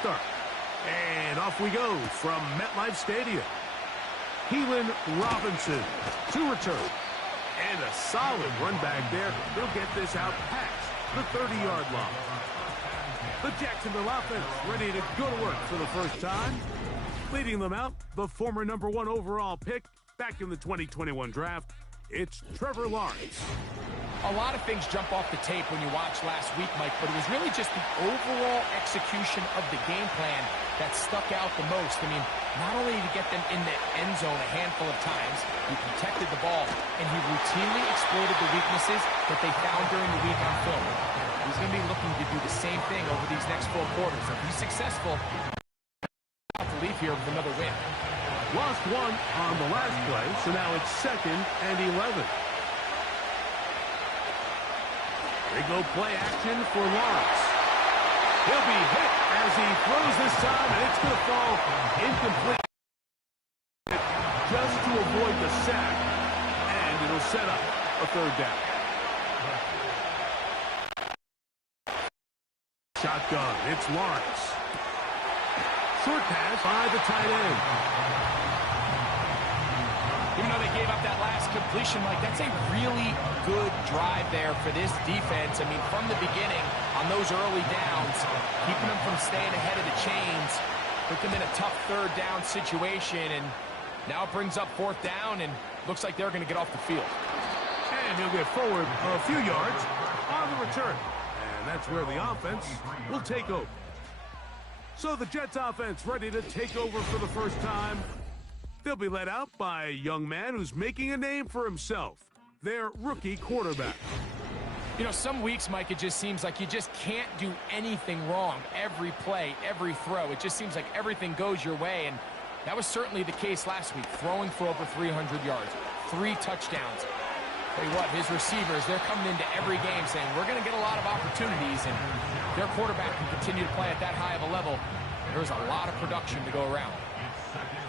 start. And off we go from MetLife Stadium. Keelan Robinson to return. And a solid run back there. They'll get this out past the 30-yard line. The Jacksonville offense ready to go to work for the first time. Leading them out, the former #1 overall pick back in the 2021 draft, it's Trevor Lawrence. A lot of things jump off the tape when you watch last week, Mike, but it was really just the overall execution of the game plan that stuck out the most. I mean, not only did he get them in the end zone a handful of times, he protected the ball, and he routinely exploited the weaknesses that they found during the week on film. He's going to be looking to do the same thing over these next 4 quarters. If he's successful, he'll have to leave here with another win. Lost one on the last play, so now it's 2nd and 11. They go play action for Lawrence. He'll be hit as he throws this time, and it's going to fall incomplete just to avoid the sack, and it'll set up a 3rd down. Shotgun, it's Lawrence. Short pass by the tight end. Even though they gave up that last completion, Mike, that's a really good drive there for this defense. I mean, from the beginning, on those early downs, keeping them from staying ahead of the chains, put them in a tough 3rd down situation, and now it brings up 4th down, and looks like they're going to get off the field. And he'll get forward a few yards on the return. And that's where the offense will take over. So the Jets offense ready to take over for the first time. They'll be led out by a young man who's making a name for himself, their rookie quarterback. You know, some weeks, Mike, it just seems like you just can't do anything wrong. Every play, every throw, it just seems like everything goes your way, and that was certainly the case last week, throwing for over 300 yards, 3 touchdowns. Tell you what, his receivers, they're coming into every game saying, we're going to get a lot of opportunities, and their quarterback can continue to play at that high of a level. There's a lot of production to go around.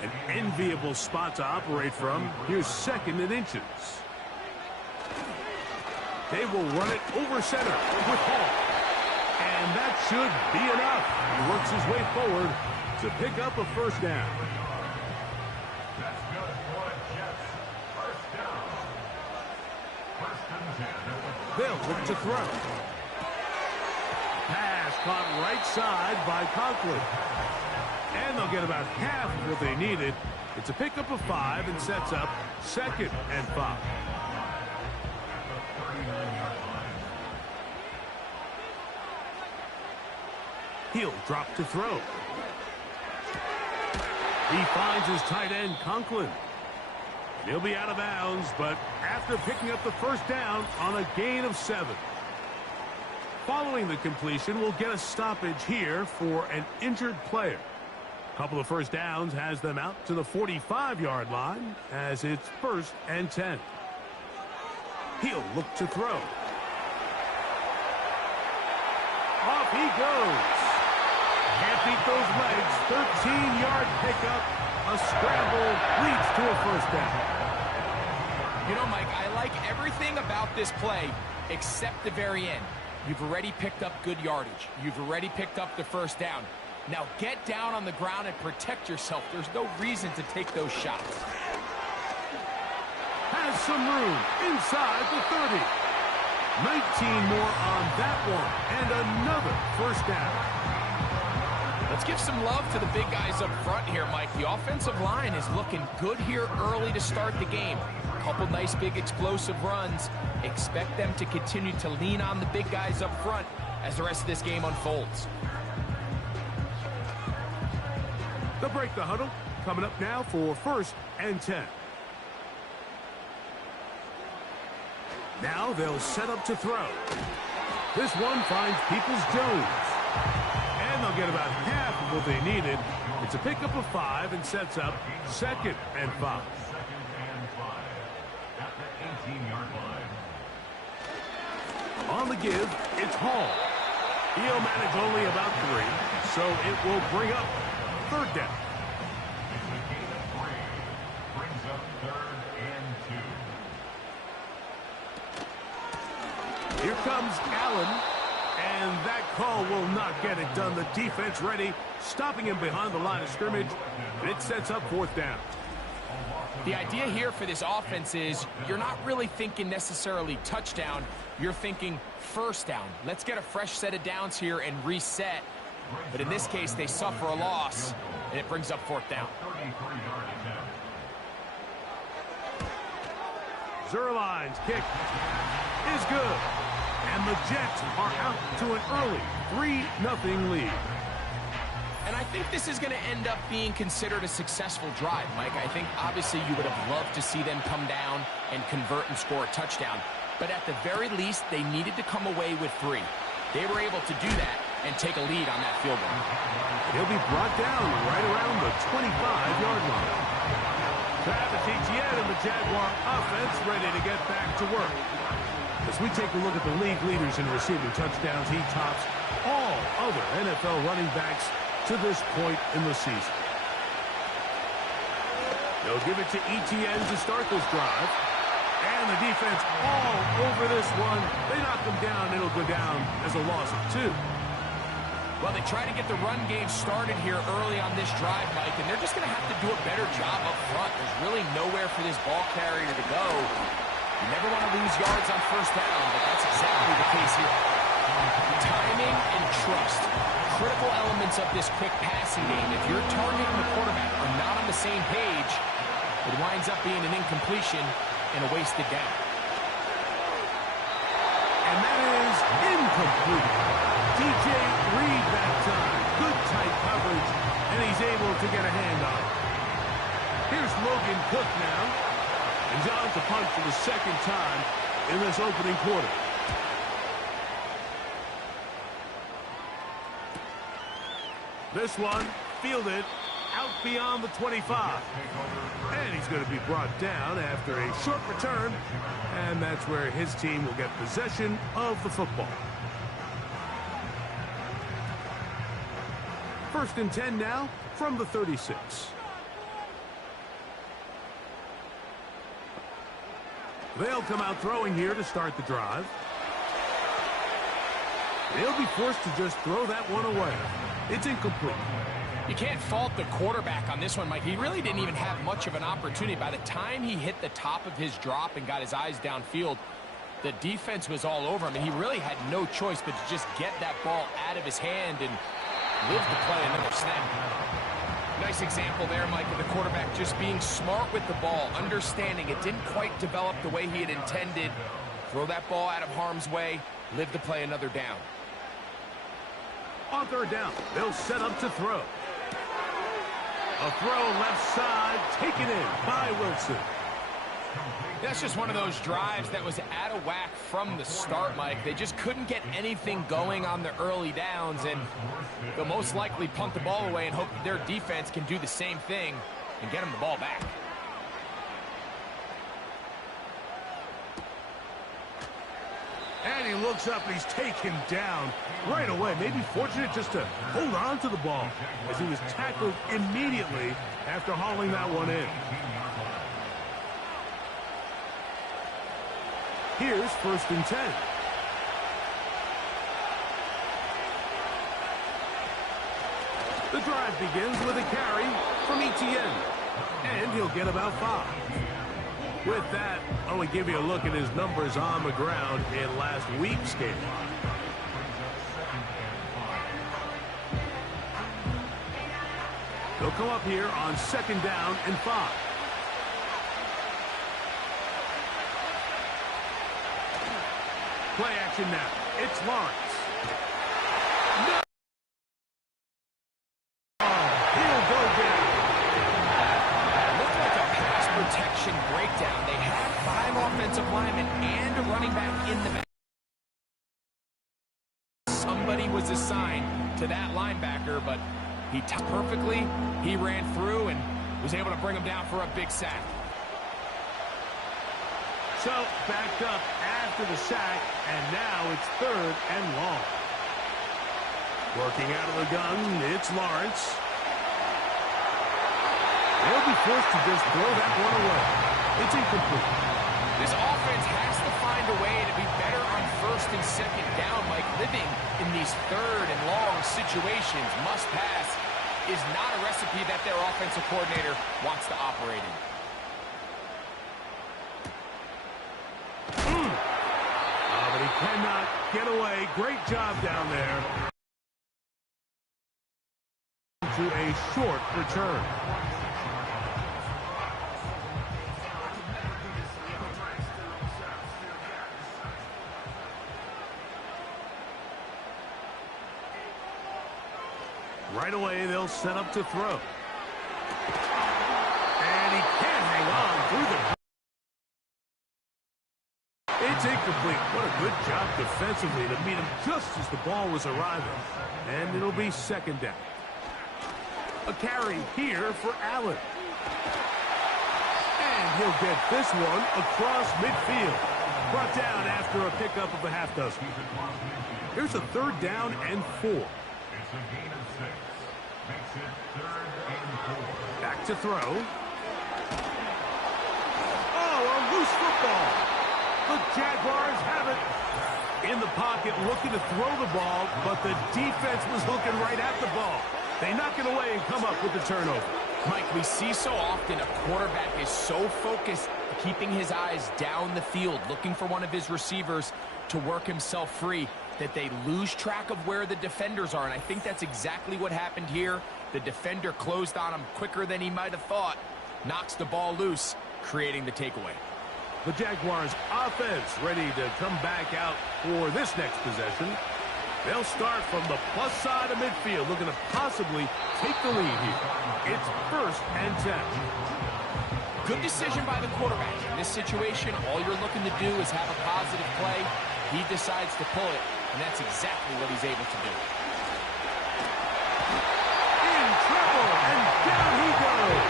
An enviable spot to operate from. Here's 2nd and inches. They will run it over center with Hall. And that should be enough. He works his way forward to pick up a 1st down. That's good for the Jets. 1st down. 1st and 10. They'll look to throw. Pass caught right side by Conklin. And they'll get about half of what they needed. It's a pickup of 5 and sets up 2nd and 5. He'll drop to throw. He finds his tight end, Conklin. He'll be out of bounds, but after picking up the 1st down on a gain of 7. Following the completion, we'll get a stoppage here for an injured player. A couple of 1st downs has them out to the 45-yard line as it's 1st and 10. He'll look to throw. Off he goes. Can't beat those legs. 13-yard pickup. A scramble leads to a 1st down. You know, Mike, I like everything about this play except the very end. You've already picked up good yardage. You've already picked up the 1st down. Now get down on the ground and protect yourself. There's no reason to take those shots. Has some room inside the 30. 19 more on that one. And another 1st down. Let's give some love to the big guys up front here, Mike. The offensive line is looking good here early to start the game. A couple nice big explosive runs. Expect them to continue to lean on the big guys up front as the rest of this game unfolds. They'll break the huddle. Coming up now for 1st and 10. Now they'll set up to throw. This one finds Peoples-Jones. And they'll get about half of what they needed. It's a pickup of 5 and sets up 2nd and 5. At the 18-yard line. On the give, it's Hall. He'll manage only about 3, so it will bring up 3rd down. Brings up 3rd and 2. Here comes Allen, and And that call will not get it done. The defense ready, stopping him behind the line of scrimmage. And it sets up 4th down. The idea here for this offense is you're not really thinking necessarily touchdown. You're thinking 1st down. Let's get a fresh set of downs here and reset. But in this case, they suffer a loss, and it brings up 4th down. Zerline's kick is good. And the Jets are out to an early 3-0 lead. And I think this is going to end up being considered a successful drive, Mike. I think obviously you would have loved to see them come down and convert and score a touchdown. But at the very least, they needed to come away with 3. They were able to do that and take a lead on that field goal. He'll be brought down right around the 25-yard line. Travis Etienne and the Jaguar offense ready to get back to work. As we take a look at the league leaders in receiving touchdowns, he tops all other NFL running backs to this point in the season. They'll give it to Etienne to start this drive. And the defense all over this one. They knock him down. It'll go down as a loss of 2. Well, they try to get the run game started here early on this drive, Mike, and they're just going to have to do a better job up front. There's really nowhere for this ball carrier to go. You never want to lose yards on 1st down, but that's exactly the case here. Timing and trust, critical elements of this quick passing game. If your target and the quarterback are not on the same page, it winds up being an incompletion and a wasted down. And that is incomplete. DJ Reed that time. Good tight coverage, and he's able to get a hand on it. Here's Logan Cook now. And John to punt for the 2nd time in this opening quarter. This one fielded out beyond the 25. And he's going to be brought down after a short return. And that's where his team will get possession of the football. 1st and 10 now from the 36. They'll come out throwing here to start the drive. They'll be forced to just throw that one away. It's incomplete. You can't fault the quarterback on this one, Mike. He really didn't even have much of an opportunity. By the time he hit the top of his drop and got his eyes downfield, the defense was all over him, and he really had no choice but to just get that ball out of his hand and live to play another snap. Nice example there, Mike, of the quarterback just being smart with the ball, understanding it didn't quite develop the way he had intended. Throw that ball out of harm's way, live to play another down. On 3rd down, they'll set up to throw. A throw left side, taken in by Wilson. That's just one of those drives that was out of whack from the start, Mike. They just couldn't get anything going on the early downs, and they'll most likely punt the ball away and hope that their defense can do the same thing and get them the ball back. And he looks up and he's taken down right away. Maybe fortunate just to hold on to the ball as he was tackled immediately after hauling that one in. Here's 1st and 10. The drive begins with a carry from Etienne, and he'll get about 5. With that, I want to give you a look at his numbers on the ground in last week's game. He'll come up here on 2nd down and 5. Play action now. It's Lawrence. No! He'll go down. Looked like a pass protection breakdown. They had 5 offensive linemen and a running back in the back. Somebody was assigned to that linebacker, but he timed perfectly. He ran through and was able to bring him down for a big sack. So, backed up after the sack, and now it's 3rd and long. Working out of the gun, it's Lawrence. They'll be forced to just throw that one away. It's incomplete. This offense has to find a way to be better on first and second down, Mike. Living in these third and long situations, must pass, is not a recipe that their offensive coordinator wants to operate in. But he cannot get away. Great job down there. To a short return. Right away, they'll set up to throw. And he can't hang on through the... It's incomplete. What a good job defensively to meet him just as the ball was arriving. And it'll be second down. A carry here for Allen. And he'll get this one across midfield. Brought down after a pickup of a half dozen. Here's a third down and 4. It's a gain of 6. Makes it third and 4. Back to throw. Oh, a loose football. The Jaguars have it. In the pocket, looking to throw the ball, but the defense was looking right at the ball. They knock it away and come up with the turnover. Mike, we see so often a quarterback is so focused, keeping his eyes down the field, looking for one of his receivers to work himself free, that they lose track of where the defenders are. And I think that's exactly what happened here. The defender closed on him quicker than he might have thought, knocks the ball loose, creating the takeaway. The Jaguars offense ready to come back out for this next possession. They'll start from the plus side of midfield, looking to possibly take the lead here. It's first and 10. Good decision by the quarterback. In this situation, all you're looking to do is have a positive play. He decides to pull it, and that's exactly what he's able to do. In trouble, and down he goes.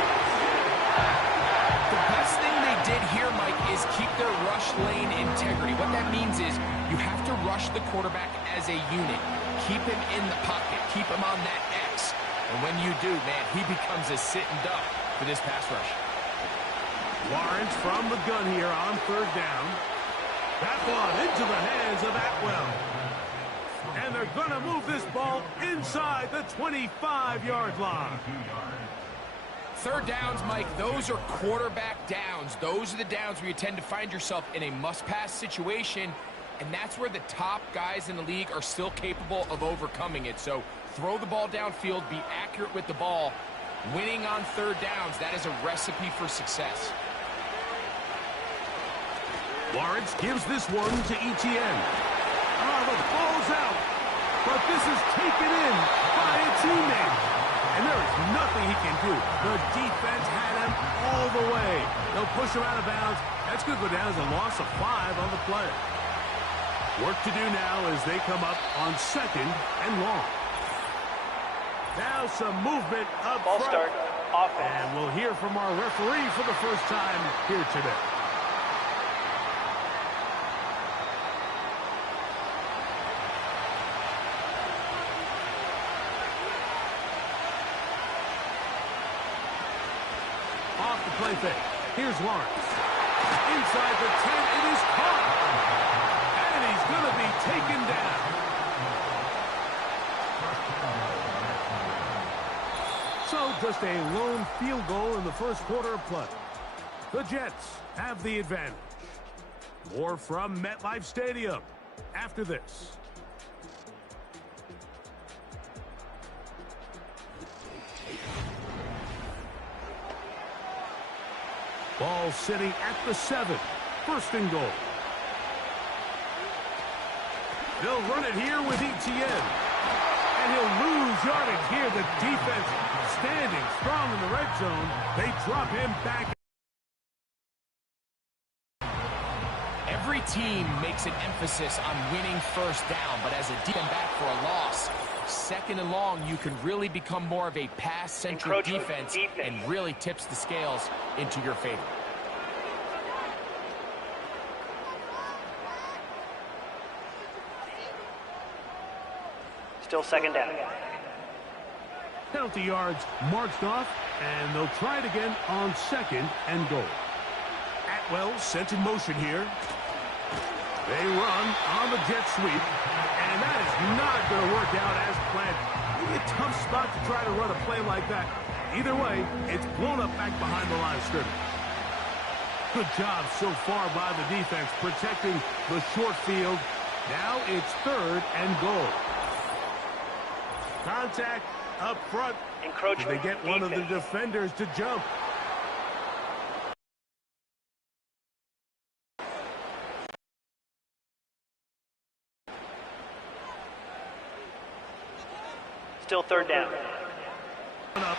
The best thing they did here, Mike, is keep their rush lane integrity. What that means is you have to rush the quarterback as a unit. Keep him in the pocket. Keep him on that X. And when you do, man, he becomes a sitting duck for this pass rush. Lawrence from the gun here on third down. That one into the hands of Atwell. And they're going to move this ball inside the 25-yard line. Third downs, Mike, those are quarterback downs. Those are the downs where you tend to find yourself in a must-pass situation, and that's where the top guys in the league are still capable of overcoming it. So throw the ball downfield, be accurate with the ball. Winning on third downs, that is a recipe for success. Lawrence gives this one to Etienne. Oh, the ball's out, but this is taken in by a teammate. And there is nothing he can do. The defense had him all the way. They'll push him out of bounds. That's going to go down as a loss of 5 on the play. Work to do now as they come up on second and long. Now some movement up Ball front. start, offense. And we'll hear from our referee for the first time here today. Off the play fake. Here's Lawrence. Inside the 10, it is caught. And he's going to be taken down. So just a lone field goal in the first quarter of play. The Jets have the advantage. More from MetLife Stadium after this. Ball sitting at the 7. First and goal. They'll run it here with Etienne. And he'll lose yardage here. The defense standing strong in the red zone. They drop him back. Every team makes an emphasis on winning first down, but as a defense back for a loss, second and long, you can really become more of a pass-centric defense and really tips the scales into your favor. Still second down. Penalty yards marched off, and they'll try it again on second and goal. well, sent in motion here. They run on the jet sweep, and that is not going to work out as planned. It'll be a tough spot to try to run a play like that. Either way, it's blown up back behind the line of scrimmage. Good job so far by the defense protecting the short field. Now it's 3rd and goal. Contact up front. Encroachment. They get one of the defenders to jump. Still 3rd down. Up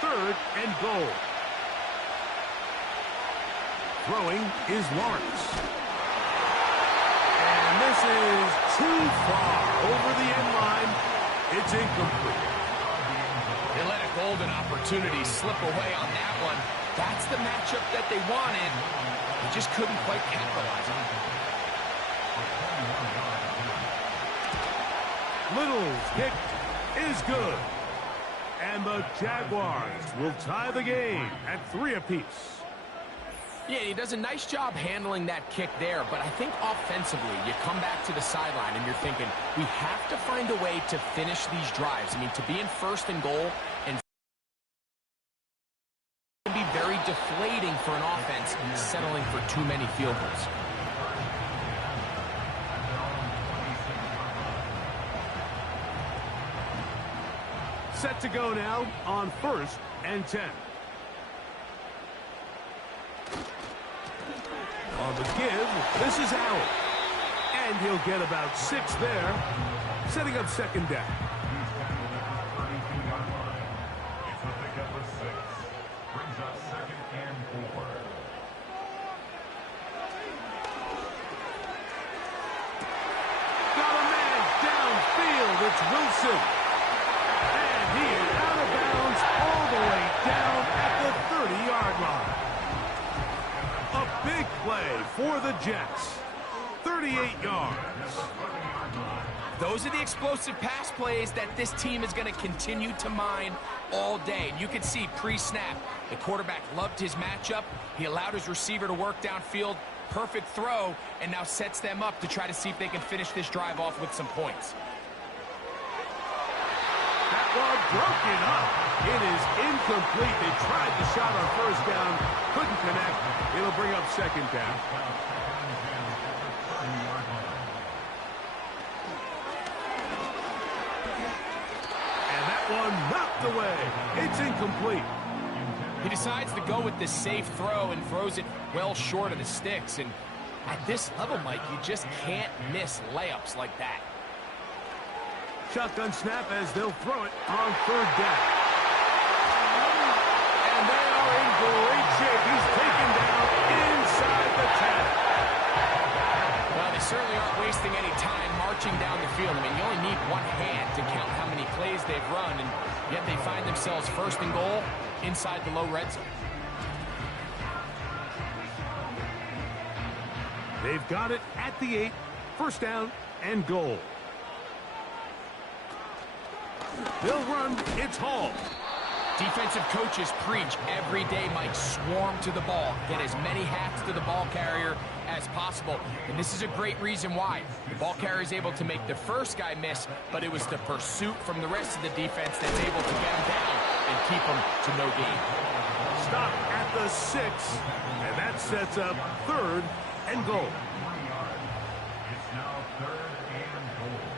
3rd and goal. Throwing is Lawrence. And this is too far over the end line. It's incomplete. They let a golden opportunity slip away on that one. That's the matchup that they wanted. They just couldn't quite capitalize on it. Little's kick is good. And the Jaguars will tie the game at 3 apiece. Yeah, he does a nice job handling that kick there, but I think offensively, you come back to the sideline and you're thinking, we have to find a way to finish these drives. I mean, to be in 1st and goal and be very deflating for an offense settling for too many field goals. Set to go now on 1st and 10. On the give, this is Allen. And he'll get about 6 there, setting up 2nd down. It's a pickup of 6. Brings up 2nd and 4. Got a man downfield. It's Wilson. And he is out of bounds all the way down at the 30-yard line. A big play for the Jets. 38 yards. Those are the explosive pass plays that this team is going to continue to mine all day. And you can see pre-snap, the quarterback loved his matchup. He allowed his receiver to work downfield. Perfect throw, and now sets them up to try to see if they can finish this drive off with some points. That ball broken up. It is incomplete. They tried the shot on 1st down. Couldn't connect. It'll bring up 2nd down. And that one knocked away. It's incomplete. He decides to go with the safe throw and throws it well short of the sticks. And at this level, Mike, you just can't miss layups like that. Shotgun snap as they'll throw it on 3rd down. And they are in great shape. He's taken down inside the 10. Well, they certainly aren't wasting any time marching down the field. I mean, you only need one hand to count how many plays they've run, and yet they find themselves 1st and goal inside the low red zone. They've got it at the 8. 1st down and goal. They'll run. It's Hall. Defensive coaches preach every day, Mike, swarm to the ball. Get as many hats to the ball carrier as possible. And this is a great reason why. The ball carrier is able to make the first guy miss, but it was the pursuit from the rest of the defense that's able to get him down and keep him to no gain. Stop at the 6. And that sets up 3rd and goal. It's now 3rd and goal.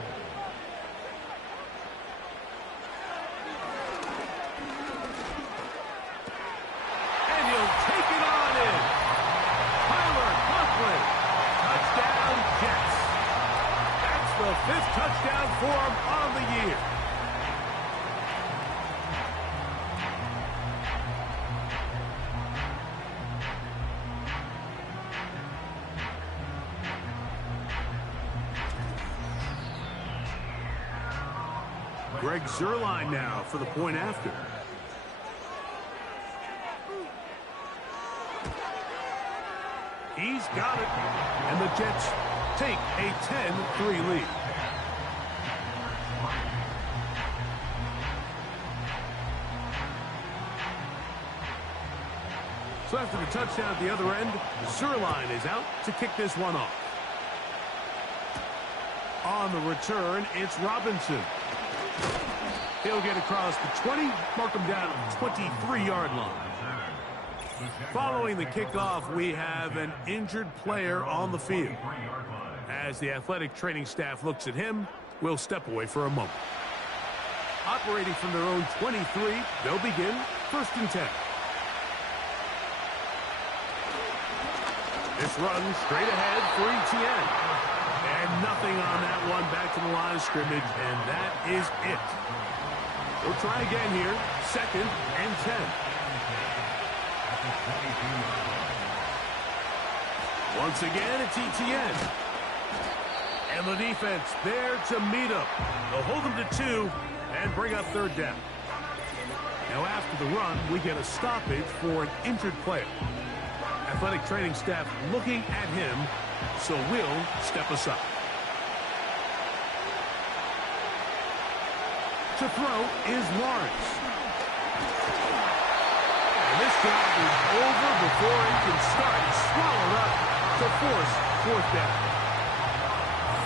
The 5th touchdown for him on the year. Greg Zuerlein now for the point after. He's got it. And the Jets take a 10-3 lead. So after the touchdown at the other end, Zerline is out to kick this one off. On the return, it's Robinson. He'll get across the 20, mark him down at the 23-yard line. Following the kickoff, we have an injured player on the field. As the athletic training staff looks at him, we'll step away for a moment. Operating from their own 23, they'll begin 1st and 10. This run straight ahead for ETN. And nothing on that one, back to the line of scrimmage, and that is it. We'll try again here, 2nd and 10. Once again, it's ETN. And the defense there to meet up. They'll hold them to 2 and bring up 3rd down. Now after the run, we get a stoppage for an injured player. Athletic training staff looking at him, so we'll step aside. To throw is Lawrence. And this drive is over before he can start. Swallowed up to force 4th down.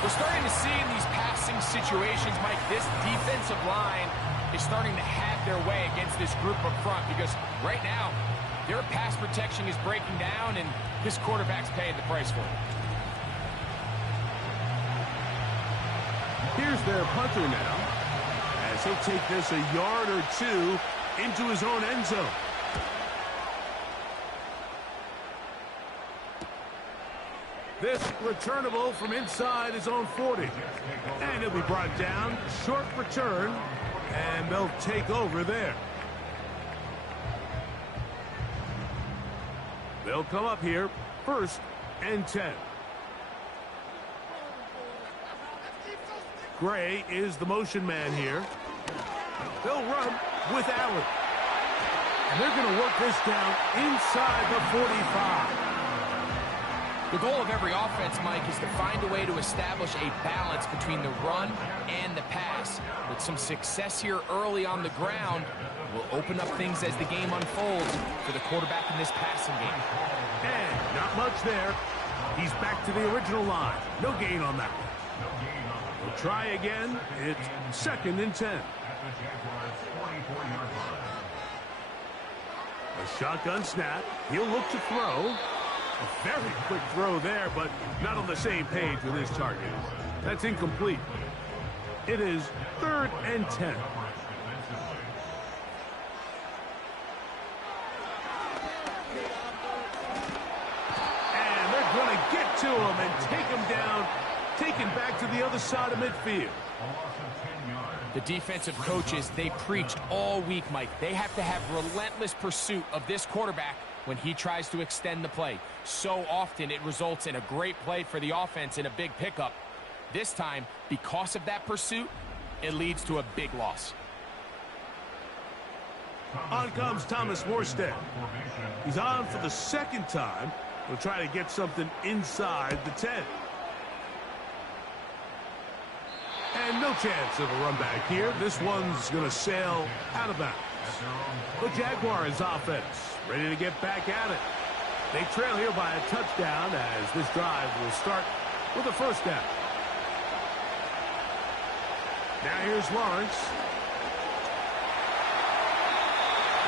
We're starting to see in these passing situations, Mike, this defensive line is starting to have their way against this group up front because right now, their pass protection is breaking down, and this quarterback's paying the price for it. Here's their punter now, as he'll take this a yard or 2 into his own end zone. This returnable from inside his own 40. And he'll be brought down, short return, and they'll take over there. They'll come up here, 1st and 10. Gray is the motion man here. They'll run with Allen. And they're going to work this down inside the 45. The goal of every offense, Mike, is to find a way to establish a balance between the run and the pass. With some success here early on the ground, will open up things as the game unfolds for the quarterback in this passing game. And not much there. He's back to the original line. No gain on that one. We'll try again. It's 2nd and 10. A shotgun snap. He'll look to throw. A very quick throw there, but not on the same page with his target. That's incomplete. It is 3rd and 10. And they're going to get to him and take him down, taken back to the other side of midfield. The defensive coaches, they preached all week, Mike. They have to have relentless pursuit of this quarterback when he tries to extend the play. So often it results in a great play for the offense and a big pickup. This time, because of that pursuit, it leads to a big loss. On comes Thomas Morstead. He's on for the 2nd time. We'll try to get something inside the 10. And no chance of a run back here. This one's going to sail out of bounds. The Jaguars offense ready to get back at it. They trail here by a touchdown as this drive will start with a 1st down. Now here's Lawrence.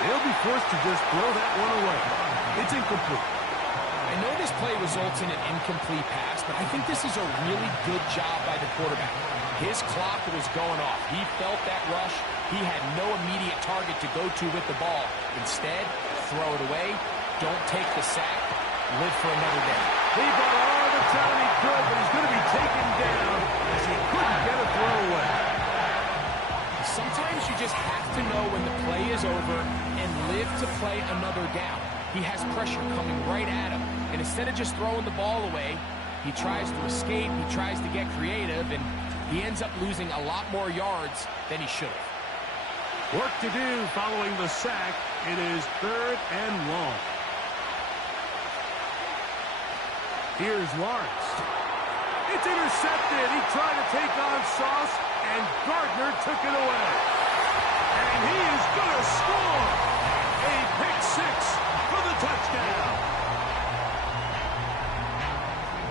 He'll be forced to just throw that one away. It's incomplete. I know this play results in an incomplete pass, but I think this is a really good job by the quarterback. His clock was going off. He felt that rush. He had no immediate target to go to with the ball. Instead, throw it away. Don't take the sack. Live for another day. He brought all the time he could, but he's going to be taken down as he couldn't get a throw away. Sometimes you just have to know when the play is over and live to play another down. He has pressure coming right at him, and instead of just throwing the ball away, he tries to escape, he tries to get creative, and he ends up losing a lot more yards than he should have. Work to do following the sack. It is 3rd and long. Here's Lawrence. It's intercepted. He tried to take on Sauce, and Gardner took it away. And he is going to score. A pick 6 for the touchdown.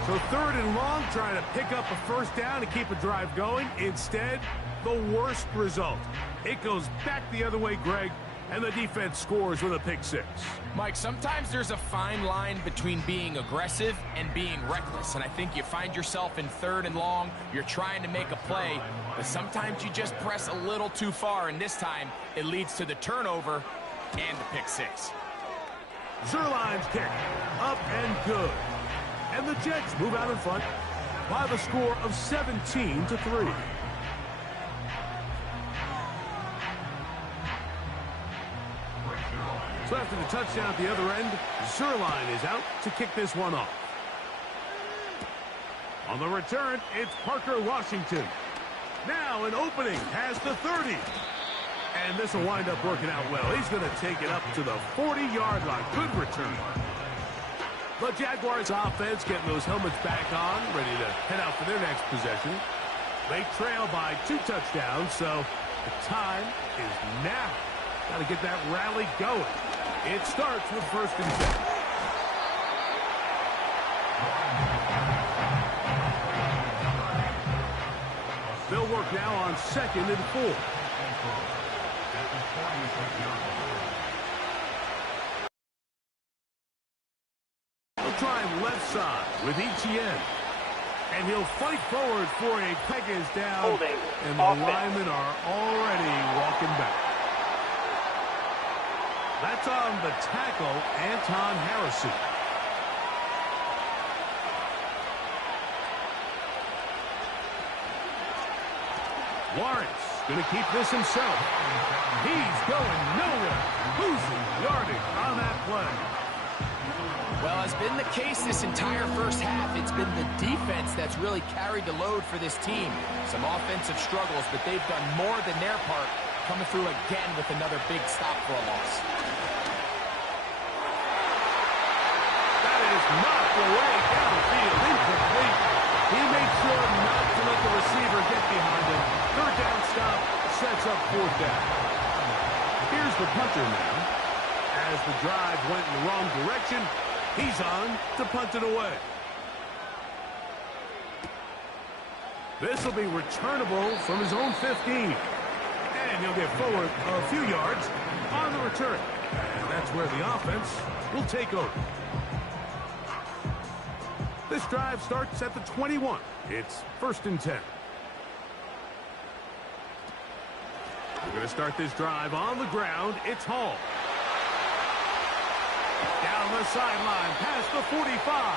So 3rd and long, trying to pick up a first down to keep a drive going. Instead, the worst result. It goes back the other way, Greg, and the defense scores with a pick 6. Mike, sometimes there's a fine line between being aggressive and being reckless, and I think you find yourself in 3rd and long, you're trying to make a play, but sometimes you just press a little too far, and this time it leads to the turnover and the pick 6. Zerline's kick, up and good. And the Jets move out in front by the score of 17-3. So after the touchdown at the other end, Zerline is out to kick this one off. On the return, it's Parker Washington. Now an opening past the 30. And this will wind up working out well. He's going to take it up to the 40-yard line. Good return. The Jaguars offense getting those helmets back on, ready to head out for their next possession. They trail by 2 touchdowns, so the time is now. Got to get that rally going. It starts with 1st and 10. They'll work now on 2nd and 4. He'll try left side with ETN. And he'll fight forward for a peg is down. Holding. And the linemen are already walking back. That's on the tackle, Anton Harrison. Lawrence going to keep this himself. He's going nowhere. Losing yardage on that play. Well, as been the case this entire first half, it's been the defense that's really carried the load for this team. Some offensive struggles, but they've done more than their part, coming through again with another big stop for a loss. That is knocked away downfield, incomplete. He made sure not to let the receiver get behind him. 3rd down stop sets up 4th down. Here's the punter now. As the drive went in the wrong direction, he's on to punt it away. This will be returnable from his own 15. And he'll get forward a few yards on the return. And that's where the offense will take over. This drive starts at the 21. It's 1st and 10. We're going to start this drive on the ground. It's Hall. Down the sideline, past the 45.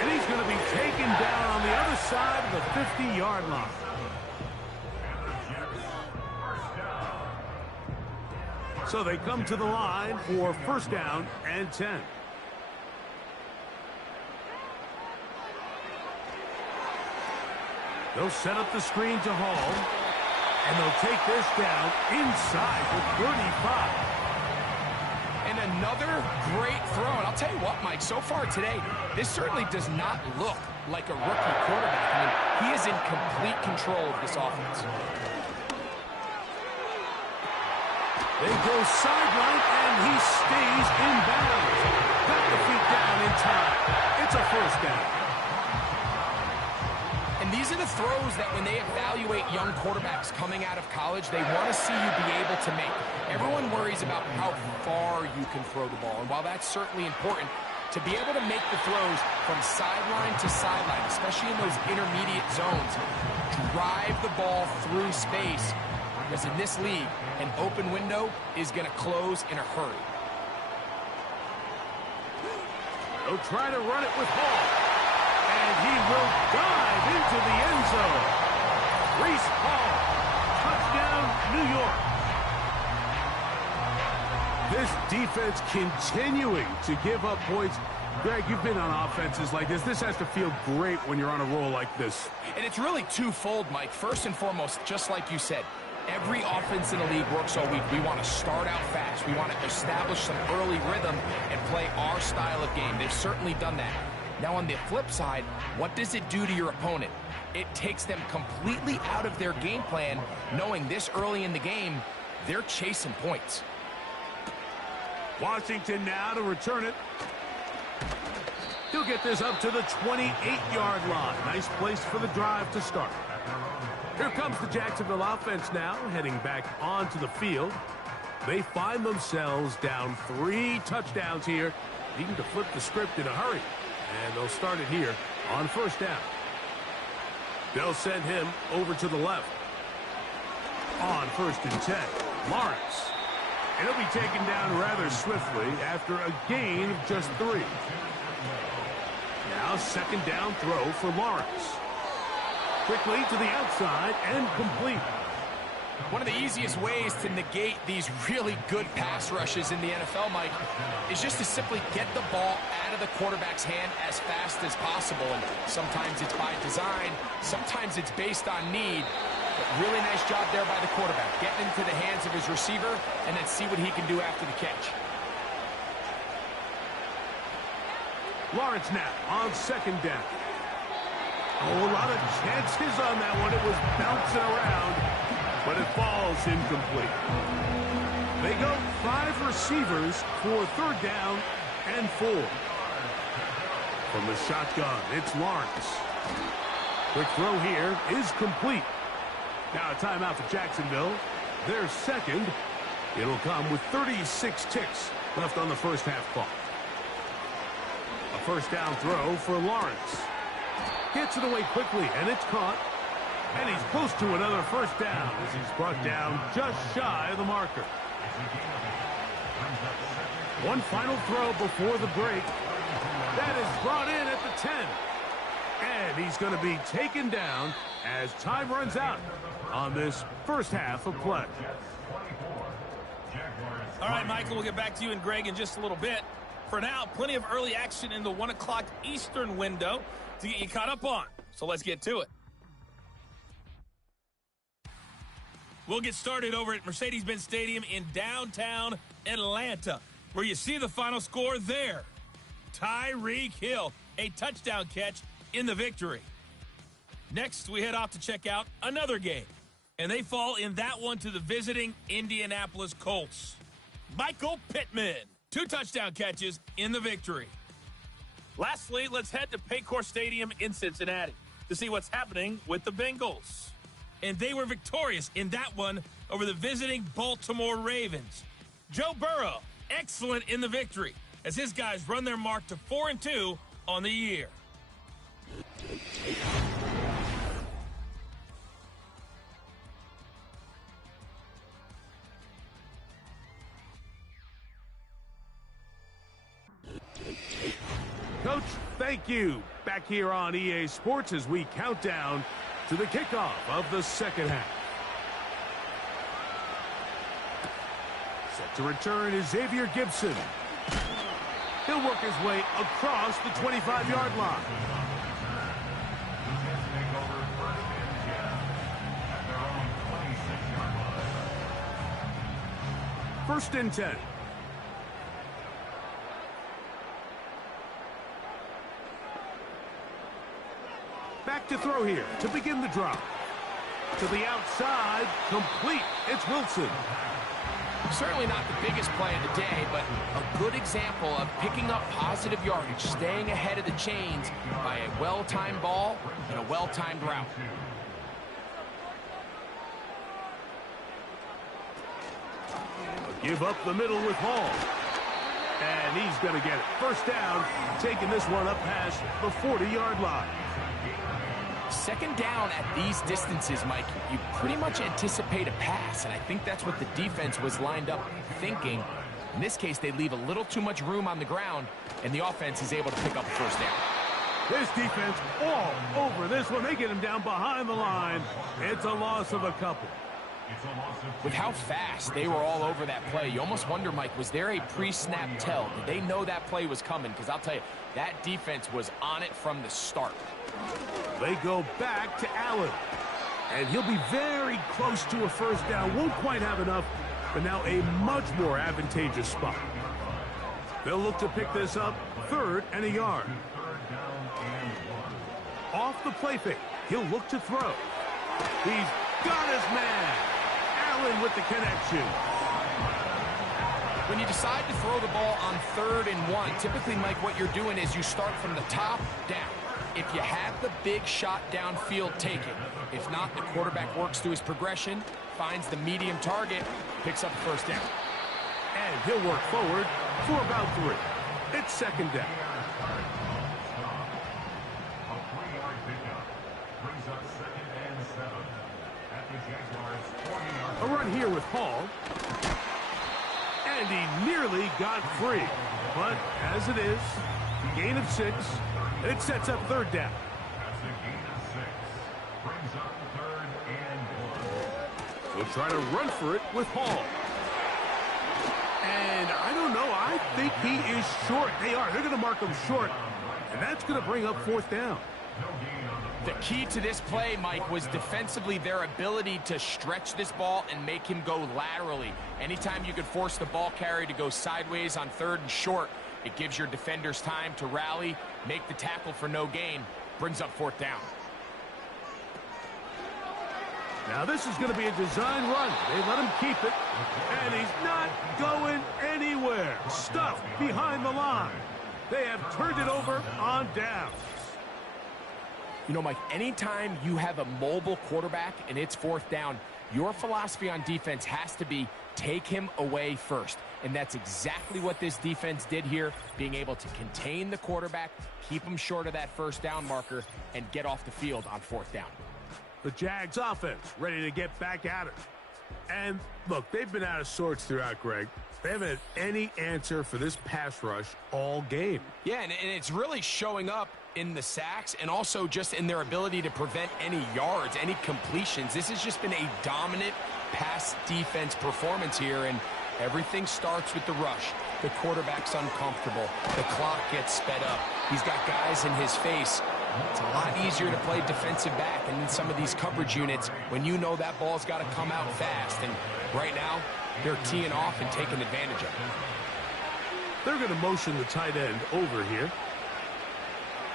And he's going to be taken down on the other side of the 50-yard line. So they come to the line for 1st down and 10. They'll set up the screen to Hall. And they'll take this down inside the 35. And another great throw. And I'll tell you what, Mike, so far today, this certainly does not look like a rookie quarterback. I mean, he is in complete control of this offense. They go sideline, and he stays in bounds. Got the feet down in time. It's a 1st down. And these are the throws that when they evaluate young quarterbacks coming out of college, they want to see you be able to make. Everyone worries about how far you can throw the ball. And while that's certainly important, to be able to make the throws from sideline to sideline, especially in those intermediate zones, drive the ball through space, because in this league, an open window is going to close in a hurry. They'll try to run it with Hall. And he will dive into the end zone. Reese Hall, touchdown, New York. This defense continuing to give up points. Greg, you've been on offenses like this. This has to feel great when you're on a roll like this. And it's really twofold, Mike. First and foremost, just like you said, every offense in the league works all week. We want to start out fast. We want to establish some early rhythm and play our style of game. They've certainly done that. Now, on the flip side, what does it do to your opponent? It takes them completely out of their game plan, knowing this early in the game, they're chasing points. Washington now to return it. He'll get this up to the 28-yard line. Nice place for the drive to start. Here comes the Jacksonville offense now, heading back onto the field. They find themselves down 3 touchdowns here, needing to flip the script in a hurry. And they'll start it here on first down. They'll send him over to the left. On 1st and 10, Lawrence. And he'll be taken down rather swiftly after a gain of just 3. Now 2nd down throw for Lawrence. Quickly to the outside and complete. One of the easiest ways to negate these really good pass rushes in the NFL, Mike, is just to simply get the ball out of the quarterback's hand as fast as possible. And sometimes it's by design, sometimes it's based on need. But really nice job there by the quarterback, getting into the hands of his receiver and then see what he can do after the catch. Lawrence now on 2nd down. Oh, a lot of chances on that one. It was bouncing around, but it falls incomplete. They go 5 receivers for 3rd down and 4. From the shotgun, it's Lawrence. Quick throw here is complete. Now a timeout for Jacksonville. Their 2nd. It'll come with 36 ticks left on the first half clock. A 1st down throw for Lawrence. Gets it away quickly, and it's caught. And he's close to another 1st down as he's brought down just shy of the marker. One final throw before the break. That is brought in at the 10. And he's going to be taken down as time runs out on this first half of play. All right, Michael, we'll get back to you and Greg in just a little bit. For now, plenty of early action in the 1 o'clock Eastern window to get you caught up on. So let's get to it. We'll get started over at Mercedes-Benz Stadium in downtown Atlanta, where you see the final score there. Tyreek Hill, a touchdown catch in the victory. Next, we head off to check out another game, and they fall in that one to the visiting Indianapolis Colts. Michael Pittman, 2 touchdown catches in the victory. Lastly, let's head to Paycor Stadium in Cincinnati to see what's happening with the Bengals. And they were victorious in that one over the visiting Baltimore Ravens. Joe Burrow, excellent in the victory as his guys run their mark to 4-2 on the year. Coach, thank you. Back here on EA Sports as we count down to the kickoff of the 2nd half. Set to return is Xavier Gibson. He'll work his way across the 25-yard line. First and 10. Back to throw here to begin the drive. To the outside, complete. It's Wilson. Certainly not the biggest play of the day, but a good example of picking up positive yardage, staying ahead of the chains by a well-timed ball and a well-timed route. Give up the middle with Hall. And he's going to get it. First down, taking this one up past the 40-yard line. 2nd down at these distances, Mike, you pretty much anticipate a pass, and I think that's what the defense was lined up thinking. In this case, they leave a little too much room on the ground, and the offense is able to pick up a 1st down. This defense all over this one. They get him down behind the line. It's a loss of a couple. With how fast they were all over that play, you almost wonder, Mike, was there a pre-snap tell? Did they know that play was coming? Because I'll tell you, that defense was on it from the start. They go back to Allen. And he'll be very close to a 1st down. Won't quite have enough, but now a much more advantageous spot. They'll look to pick this up 3rd and a yard. Off the play fake, he'll look to throw. He's got his man. Allen with the connection. When you decide to throw the ball on 3rd and 1, typically, Mike, what you're doing is you start from the top down. If you have the big shot downfield, take it. If not, the quarterback works through his progression, finds the medium target, picks up the first down. And he'll work forward for about 3. It's 2nd down. A 3-yard pickup brings up 2nd and 7 at the Jaguars 40-yard. A run here with Hall. And he nearly got free. But as it is, gain of 6. It sets up 3rd down. That's a gain of 6. Brings up 3rd and 1. We'll try to run for it with Hall. And I don't know. I think he is short. They are. They're going to mark him short. And that's going to bring up 4th down. The key to this play, Mike, was defensively their ability to stretch this ball and make him go laterally. Anytime you could force the ball carrier to go sideways on 3rd and short, it gives your defenders time to rally, make the tackle for no gain, brings up 4th down. Now this is going to be a design run. They let him keep it. And he's not going anywhere. Stuffed behind the line. They have turned it over on downs. You know, Mike, anytime you have a mobile quarterback and it's 4th down, your philosophy on defense has to be take him away first. And that's exactly what this defense did here, being able to contain the quarterback, keep him short of that 1st down marker, and get off the field on 4th down. The Jags offense ready to get back at it. And look, they've been out of sorts throughout, Greg. They haven't had any answer for this pass rush all game. Yeah, and it's really showing up in the sacks and also just in their ability to prevent any yards, any completions. This has just been a dominant pass defense performance here, and everything starts with the rush. The quarterback's uncomfortable. The clock gets sped up. He's got guys in his face. It's a lot easier to play defensive back and in some of these coverage units when you know that ball's got to come out fast. And right now, they're teeing off and taking advantage of it. They're going to motion the tight end over here.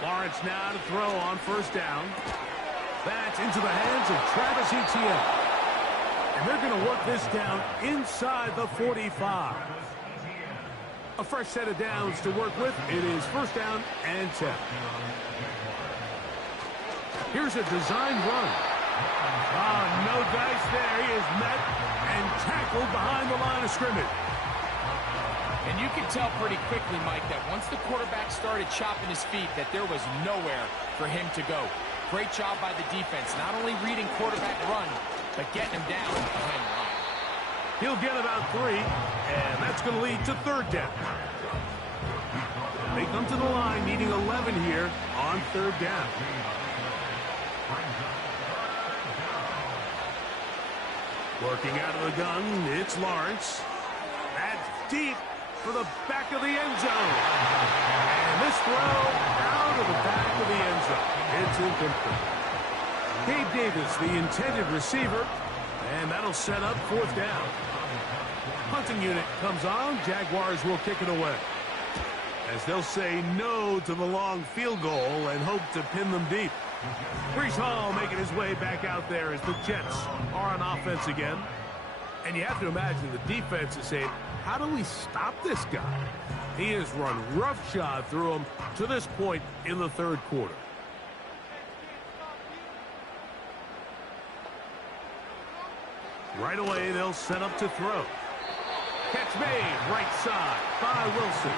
Lawrence now to throw on 1st down. That's into the hands of Travis Etienne. And they're going to work this down inside the 45. A fresh set of downs to work with. It is 1st down and 10. Here's a design run. No dice there. He is met and tackled behind the line of scrimmage. And you can tell pretty quickly, Mike, that once the quarterback started chopping his feet, that there was nowhere for him to go. Great job by the defense, not only reading quarterback run, but getting him down behind the line. He'll get about 3, and that's going to lead to 3rd down. They come to the line needing 11 here on 3rd down. Working out of the gun, it's Lawrence. That's deep for the back of the end zone. And this throw out of the back of the end zone. It's incomplete. Gabe Davis, the intended receiver, and that'll set up 4th down. Punting unit comes on. Jaguars will kick it away, as they'll say no to the long field goal and hope to pin them deep. Breece Hall making his way back out there as the Jets are on offense again. And you have to imagine the defense is saying, how do we stop this guy? He has run roughshod through him to this point in the 3rd quarter. Right away, they'll set up to throw. Catch made, right side by Wilson.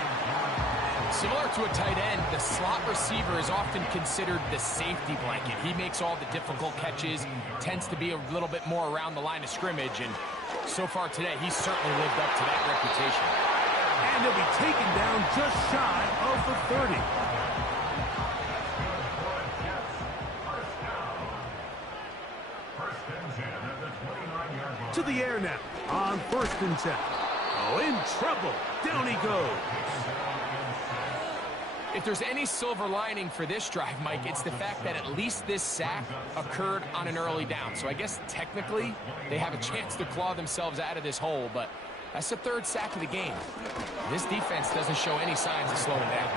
Similar to a tight end, the slot receiver is often considered the safety blanket. He makes all the difficult catches, tends to be a little bit more around the line of scrimmage, and so far today, he's certainly lived up to that reputation. And he'll be taken down just shy of the 30. To the air now on 1st and 10. Oh, in trouble. Down he goes. If there's any silver lining for this drive, Mike, it's the fact that at least this sack occurred on an early down. So I guess technically they have a chance to claw themselves out of this hole, but that's the 3rd sack of the game. This defense doesn't show any signs of slowing down.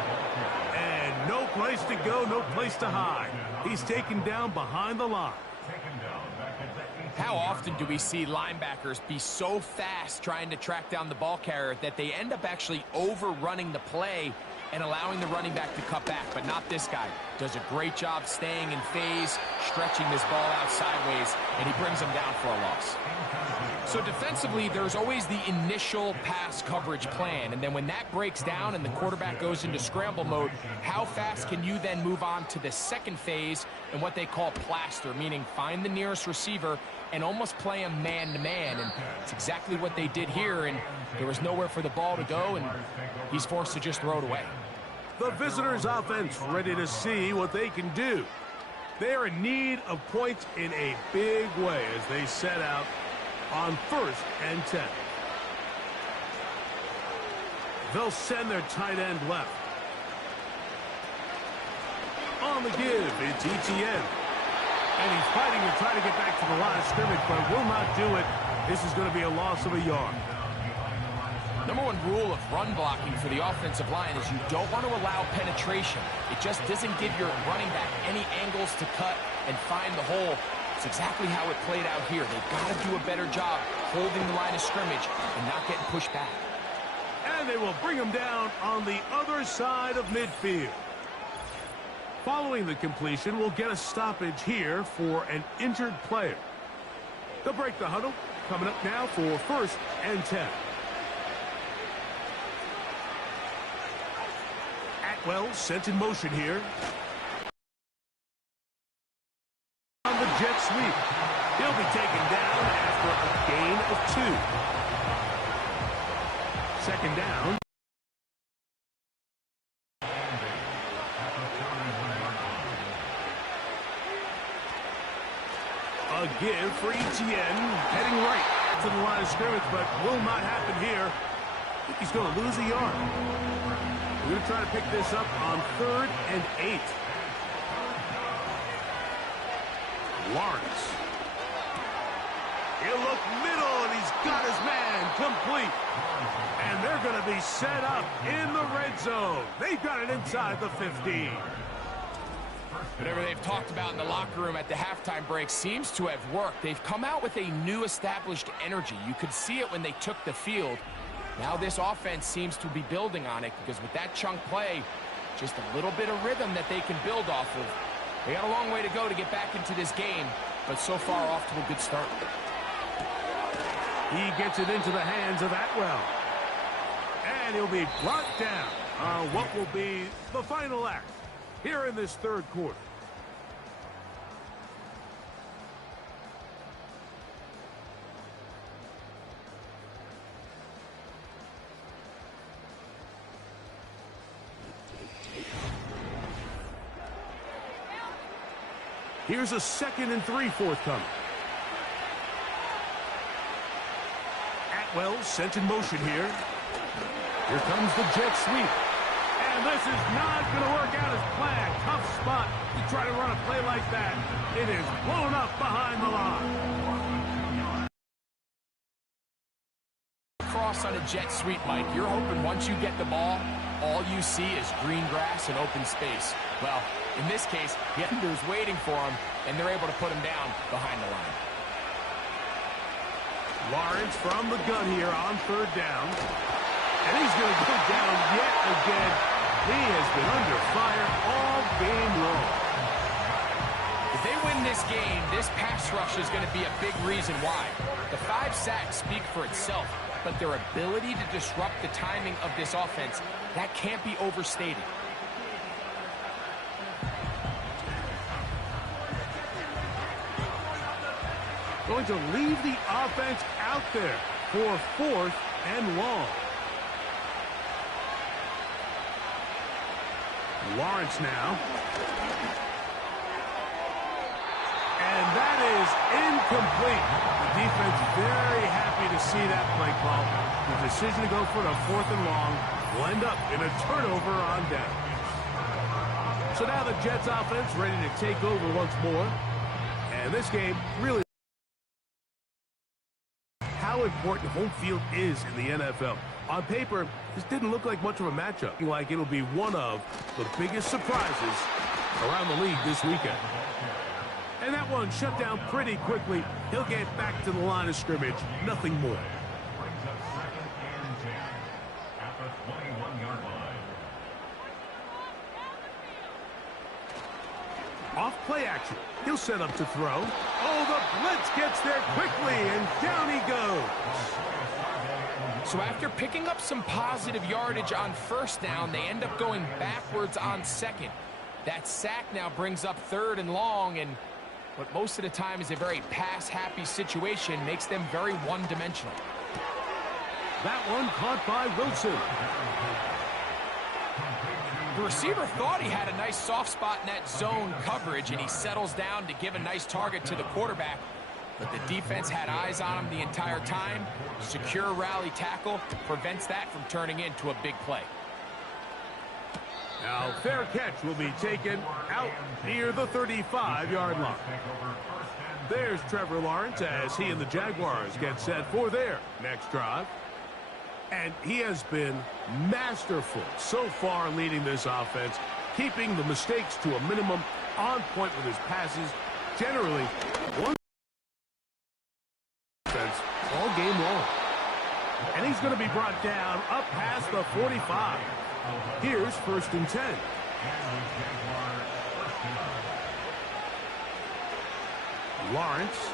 And no place to go, no place to hide. He's taken down behind the line. Taken down back How often do we see linebackers be so fast trying to track down the ball carrier that they end up actually overrunning the play and allowing the running back to cut back? But not this guy. Does a great job staying in phase, stretching this ball out sideways, and he brings him down for a loss. So defensively, there's always the initial pass coverage plan, and then when that breaks down and the quarterback goes into scramble mode, how fast can you then move on to the second phase and what they call plaster, meaning find the nearest receiver and almost play him man-to-man, and it's exactly what they did here, and there was nowhere for the ball to go, and he's forced to just throw it away. The visitors' offense ready to see what they can do. They are in need of points in a big way as they set out on 1st and 10. They'll send their tight end left. On the give, it's ETN. And he's fighting to try to get back to the line of scrimmage, but will not do it. This is going to be a loss of a yard. Number one rule of run blocking for the offensive line is you don't want to allow penetration. It just doesn't give your running back any angles to cut and find the hole. It's exactly how it played out here. They've got to do a better job holding the line of scrimmage and not getting pushed back. And they will bring him down on the other side of midfield. Following the completion, we'll get a stoppage here for an injured player. They'll break the huddle. Coming up now for 1st and 10. Atwell sent in motion here. On the jet sweep. He'll be taken down after a gain of 2. Second down. A give for ETN, heading right to the line of scrimmage, but will not happen here. I think he's going to lose a yard. We're going to try to pick this up on 3rd and 8. Lawrence. He'll look middle, and he's got his man complete. And they're going to be set up in the red zone. They've got it inside the 15. Whatever they've talked about in the locker room at the halftime break seems to have worked. They've come out with a new established energy. You could see it when they took the field. Now this offense seems to be building on it because with that chunk play, just a little bit of rhythm that they can build off of. They got a long way to go to get back into this game, but so far off to a good start. He gets it into the hands of Atwell. And he'll be brought down on what will be the final act here in this 3rd quarter. Here's a 2nd and 3 forthcoming. Atwell sent in motion here. Here comes the jet sweep. And this is not going to work out as planned. Tough spot to try to run a play like that. It is blown up behind the line. Cross on a jet sweep, Mike. You're hoping once you get the ball, all you see is green grass and open space. Well, in this case, the defender's waiting for him, and they're able to put him down behind the line. Lawrence from the gun here on 3rd down. And he's going to go down yet again. He has been under fire all game long. If they win this game, this pass rush is going to be a big reason why. The 5 sacks speak for itself, but their ability to disrupt the timing of this offense, that can't be overstated. Going to leave the offense out there for 4th and long. Lawrence now. And that is incomplete. The defense very happy to see that play call. The decision to go for it on 4th and long will end up in a turnover on down. So now the Jets offense ready to take over once more. And this game really how important home field is in the NFL. On paper, this didn't look like much of a matchup. Like it'll be one of the biggest surprises around the league this weekend. And that one shut down pretty quickly. He'll get back to the line of scrimmage. Nothing more. Brings up second and 10 at the 21-yard line. Off play action. He'll set up to throw. Oh, the blitz gets there quickly, and down he goes. So after picking up some positive yardage on first down, they end up going backwards on second. That sack now brings up third and long, and what most of the time is a very pass-happy situation makes them very one-dimensional. That one caught by Wilson. The receiver thought he had a nice soft spot in that zone coverage, and he settles down to give a nice target to the quarterback. But the defense had eyes on him the entire time. Secure rally tackle prevents that from turning into a big play. Now, fair catch will be taken out near the 35-yard line. There's Trevor Lawrence as he and the Jaguars get set for their next drive. And he has been masterful so far leading this offense, keeping the mistakes to a minimum, on point with his passes. Generally, one offense all game long. And he's going to be brought down up past the 45. Here's first and 10. Lawrence.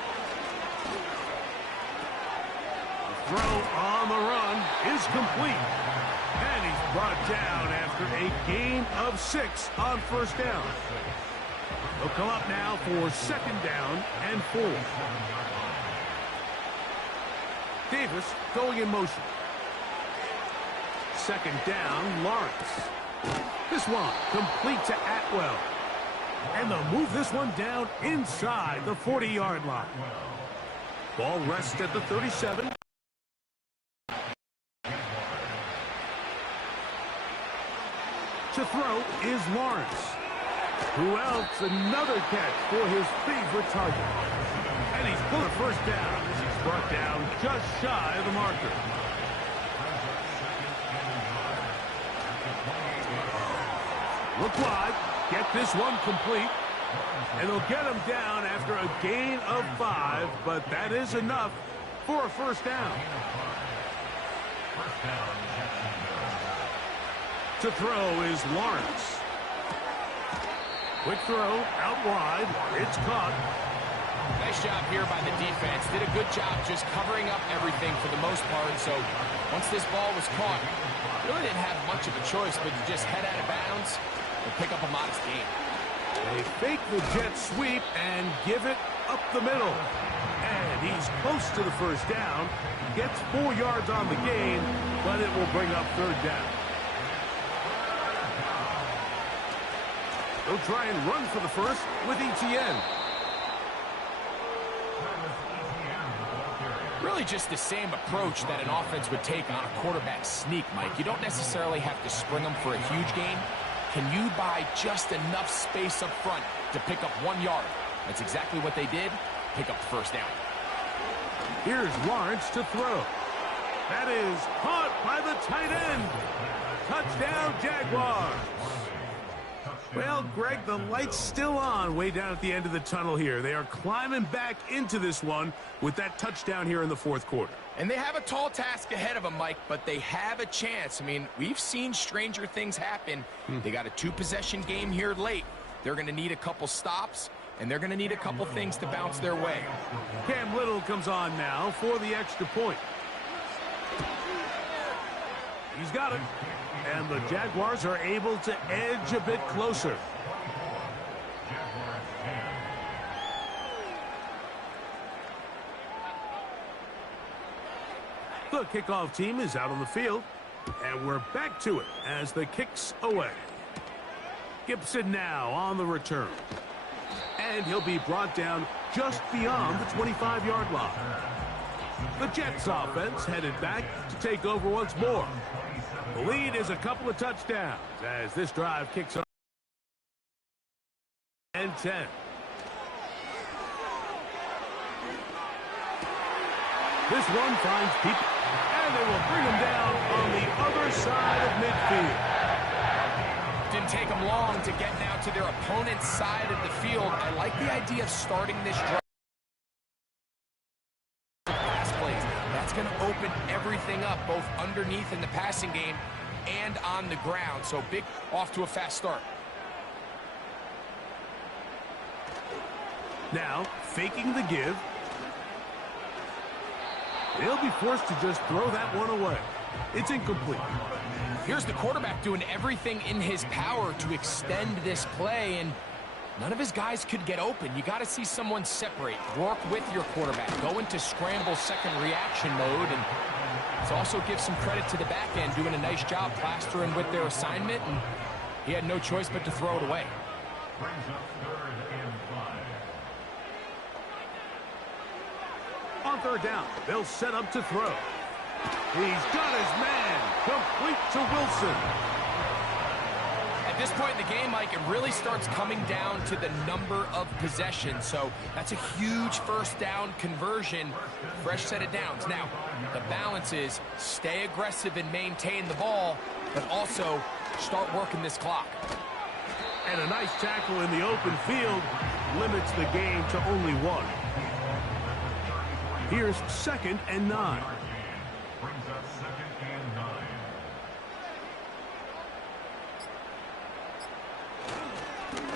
The throw on the run is complete. And he's brought down after a gain of 6 on first down. He'll come up now for second down and 4. Davis going in motion. Second down, Lawrence. This one complete to Atwell. And they'll move this one down inside the 40-yard line. Ball rests at the 37. To throw is Lawrence. Who else? Another catch for his favorite target. And he's pulled a first down as he's brought down just shy of the marker. Look wide, get this one complete, and they'll get him down after a gain of 5, but that is enough for a first down. To throw is Lawrence. Quick throw, out wide, it's caught. Nice job here by the defense. Did a good job just covering up everything for the most part. So once this ball was caught, really didn't have much of a choice but to just head out of bounds and pick up a modest gain. They fake the jet sweep and give it up the middle. And he's close to the first down. Gets 4 yards on the gain, but it will bring up third down. They'll try and run for the first with ETN. Really just the same approach that an offense would take on a quarterback sneak, Mike. You don't necessarily have to spring them for a huge gain. Can you buy just enough space up front to pick up 1 yard? That's exactly what they did. Pick up the first down. Here's Lawrence to throw. That is caught by the tight end. Touchdown, Jaguars. Well, Greg, the light's still on way down at the end of the tunnel here. They are climbing back into this one with that touchdown here in the fourth quarter. And they have a tall task ahead of them, Mike, but they have a chance. I mean, we've seen stranger things happen. They got a 2-possession game here late. They're going to need a couple stops, and they're going to need a couple things to bounce their way. Cam Little comes on now for the extra point. He's got it. And the Jaguars are able to edge a bit closer. The kickoff team is out on the field. And we're back to it as the kick's away. Gibson now on the return. And he'll be brought down just beyond the 25-yard line. The Jets offense headed back to take over once more. The lead is a couple of touchdowns as this drive kicks off. And 10. This one finds people, and they will bring him down on the other side of midfield. Didn't take them long to get now to their opponent's side of the field. I like the idea of starting this drive. Pass plays. That's going to open everything up, both underneath in the passing game and on the ground. So big off to a fast start. Now, faking the give. He'll be forced to just throw that one away. It's incomplete. Here's the quarterback doing everything in his power to extend this play, and none of his guys could get open. You got to see someone separate, work with your quarterback, go into scramble second reaction mode, and it also gives some credit to the back end doing a nice job plastering with their assignment, and he had no choice but to throw it away. Brings up 3rd and 5. On 3rd down, they'll set up to throw. He's got his man. Complete to Wilson. At this point in the game, Mike, it really starts coming down to the number of possessions. So that's a huge first down conversion. Fresh set of downs. Now, the balance is stay aggressive and maintain the ball, but also start working this clock. And a nice tackle in the open field limits the game to only 1. Here's 2nd and 9. Brings up 2nd and 9.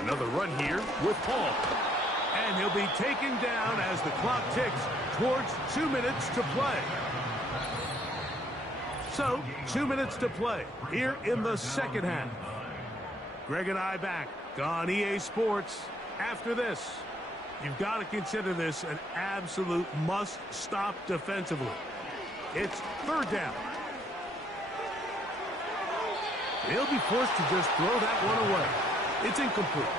Another run here with Paul. And he'll be taken down as the clock ticks towards 2 minutes to play. So, 2 minutes to play here in the second half. Greg and I back on EA Sports. After this, you've got to consider this an absolute must-stop defensively. It's 3rd down. He'll be forced to just throw that one away. It's incomplete.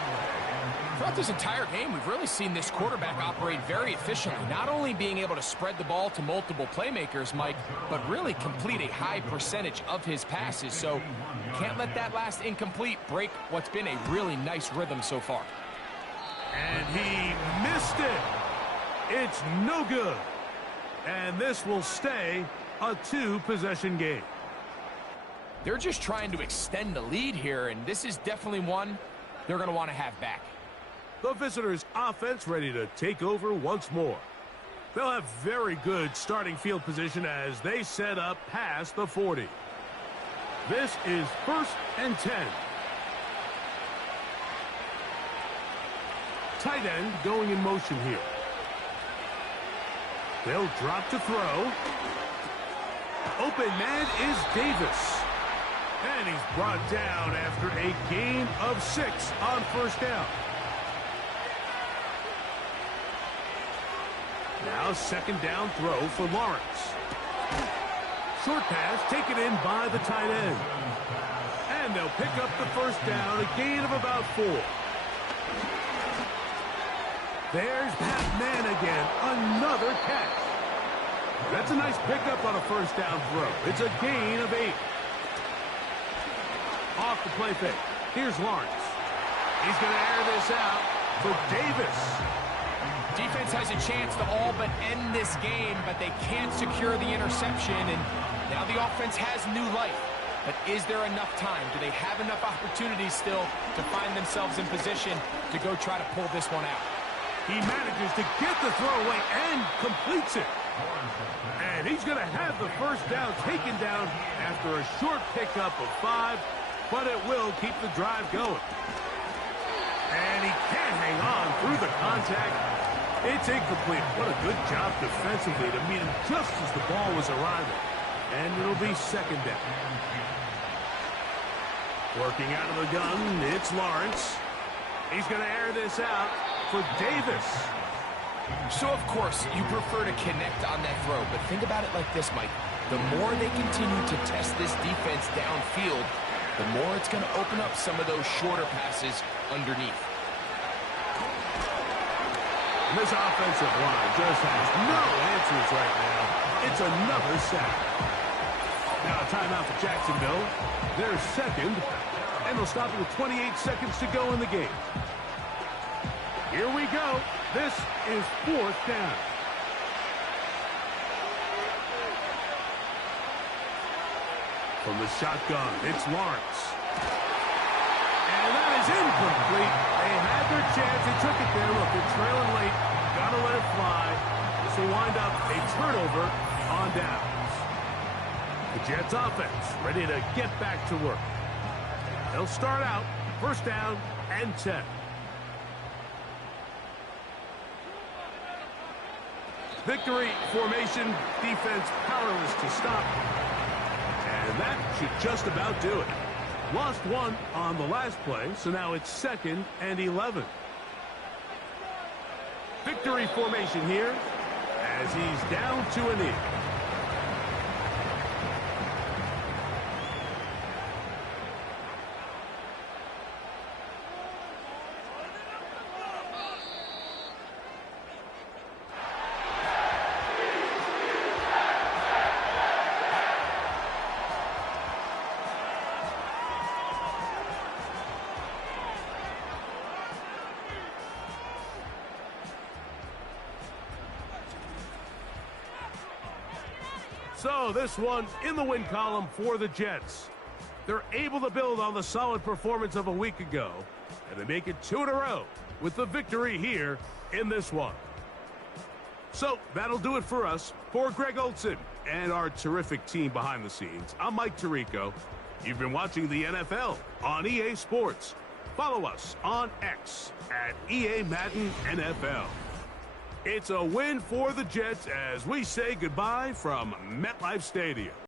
Throughout this entire game, we've really seen this quarterback operate very efficiently, not only being able to spread the ball to multiple playmakers, Mike, but really complete a high percentage of his passes. So can't let that last incomplete break what's been a really nice rhythm so far. And he missed it. It's no good. And this will stay a 2-possession game. They're just trying to extend the lead here, and this is definitely one they're going to want to have back. The visitors' offense ready to take over once more. They'll have very good starting field position as they set up past the 40. This is 1st and 10. Tight end going in motion here. They'll drop to throw. Open man is Davis. And he's brought down after a gain of 6 on 1st down. Now 2nd down throw for Lawrence. Short pass taken in by the tight end. And they'll pick up the 1st down, a gain of about 4. There's Pat Man again, another catch. That's a nice pickup on a 1st down throw. It's a gain of 8. Off the play fake. Here's Lawrence. He's going to air this out for Davis. Defense has a chance to all but end this game, but they can't secure the interception, and now the offense has new life. But is there enough time? Do they have enough opportunities still to find themselves in position to go try to pull this one out? He manages to get the throw away and completes it. And he's going to have the 1st down taken down after a short pickup of 5, but it will keep the drive going. And he can't hang on through the contact. It's incomplete. What a good job defensively to meet him just as the ball was arriving. And it'll be 2nd down. Working out of the gun, it's Lawrence. He's going to air this out for Davis. So, of course, you prefer to connect on that throw, but think about it like this, Mike. The more they continue to test this defense downfield, the more it's going to open up some of those shorter passes underneath. This offensive line just has no answers right now. It's another sack. Now a timeout for Jacksonville. They're 2nd, and they'll stop it with 28 seconds to go in the game. Here we go. This is 4th down. From the shotgun, it's Lawrence. is incomplete. They had their chance. They took it there. Look, they're trailing late. Got to let it fly. This will wind up a turnover on downs. The Jets offense ready to get back to work. They'll start out first down and 10. Victory formation, defense powerless to stop. And that should just about do it. Lost one on the last play, so now it's 2nd and 11. Victory formation here as he's down to a knee. So this one in the win column for the Jets. They're able to build on the solid performance of a week ago, and they make it 2 in a row with the victory here in this one. So that'll do it for us. For Greg Olson and our terrific team behind the scenes, I'm Mike Tirico. You've been watching the NFL on EA Sports. Follow us on X at EA Madden NFL. It's a win for the Jets as we say goodbye from MetLife Stadium.